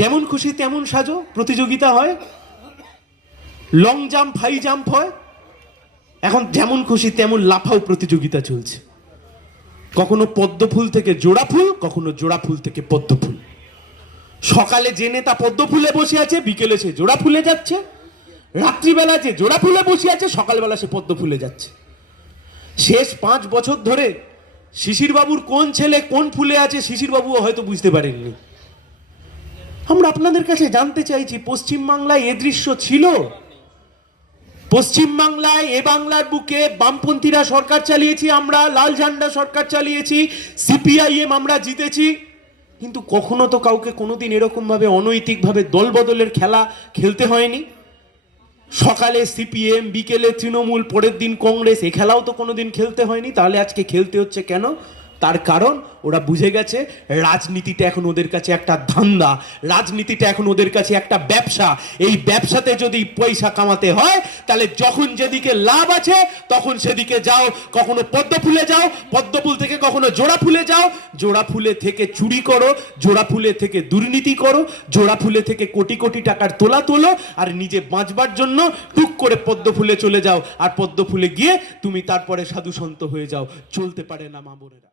যেমন খুশি তেমন সাজো প্রতিযোগিতা হয়, লং জাম্প হাই জাম্প হয়, এখন যেমন খুশি তেমন লাফাও প্রতিযোগিতা চলছে। কখনো পদ্ম ফুল থেকে জোড়া ফুল, কখনো জোড়া ফুল থেকে পদ্ম ফুল। সকালে যে নেতা পদ্ম ফুলে বসে আছে, বিকেলে সে জোড়া ফুলে যাচ্ছে। রাত্রিবেলা যে জোড়া ফুলে বসে আছে, সকালবেলা সে পদ্ম ফুলে যাচ্ছে। শেষ 5 বছর ধরে শিশির বাবুর কোন ছেলে কোন ফুলে আছে শিশির বাবুও হয়তো বুঝতে পারেননি। আমরা আপনাদের কাছে জানতে চাইছি, পশ্চিমবাংলায় এ দৃশ্য ছিল? পশ্চিমবাংলায়, এ বাংলার বুকে বামপন্থীরা সরকার চালিয়েছি, আমরা লাল ঝান্ডা সরকার চালিয়েছি, সিপিআইএম আমরা জিতেছি, কিন্তু কখনো তো কাউকে কোনোদিন এরকম ভাবে অনৈতিকভাবে দল বদলের খেলা খেলতে হয়নি। সকালে সিপিএম, বিকেলে তৃণমূল, পরের দিন কংগ্রেস, এ খেলাও তো কোনোদিন খেলতে হয়নি। তাহলে আজকে খেলতে হচ্ছে কেন? তার কারণ ওরা বুঝে গেছে রাজনীতিটা এখন ওদের কাছে একটা ধান্দা, রাজনীতিটা এখন ওদের কাছে একটা ব্যবসা। এই ব্যবসাতে যদি পয়সা কামাতে হয় তাহলে যখন যেদিকে লাভ আছে তখন সেদিকে যাও। কখনো পদ্ম ফুলে যাও, পদ্ম ফুল থেকে কখনো জোড়া ফুলে যাও, জোড়া ফুলে থেকে চুরি করো, জোড়া ফুলে থেকে দুর্নীতি করো, জোড়া ফুলে থেকে কোটি কোটি টাকার তোলা তোলো, আর নিজে বাঁচবার জন্য টুক করে পদ্ম ফুলে চলে যাও। আর পদ্ম ফুলে গিয়ে তুমি তারপরে সাধু সন্ত হয়ে যাও। চলতে পারে না মা বোনেরা।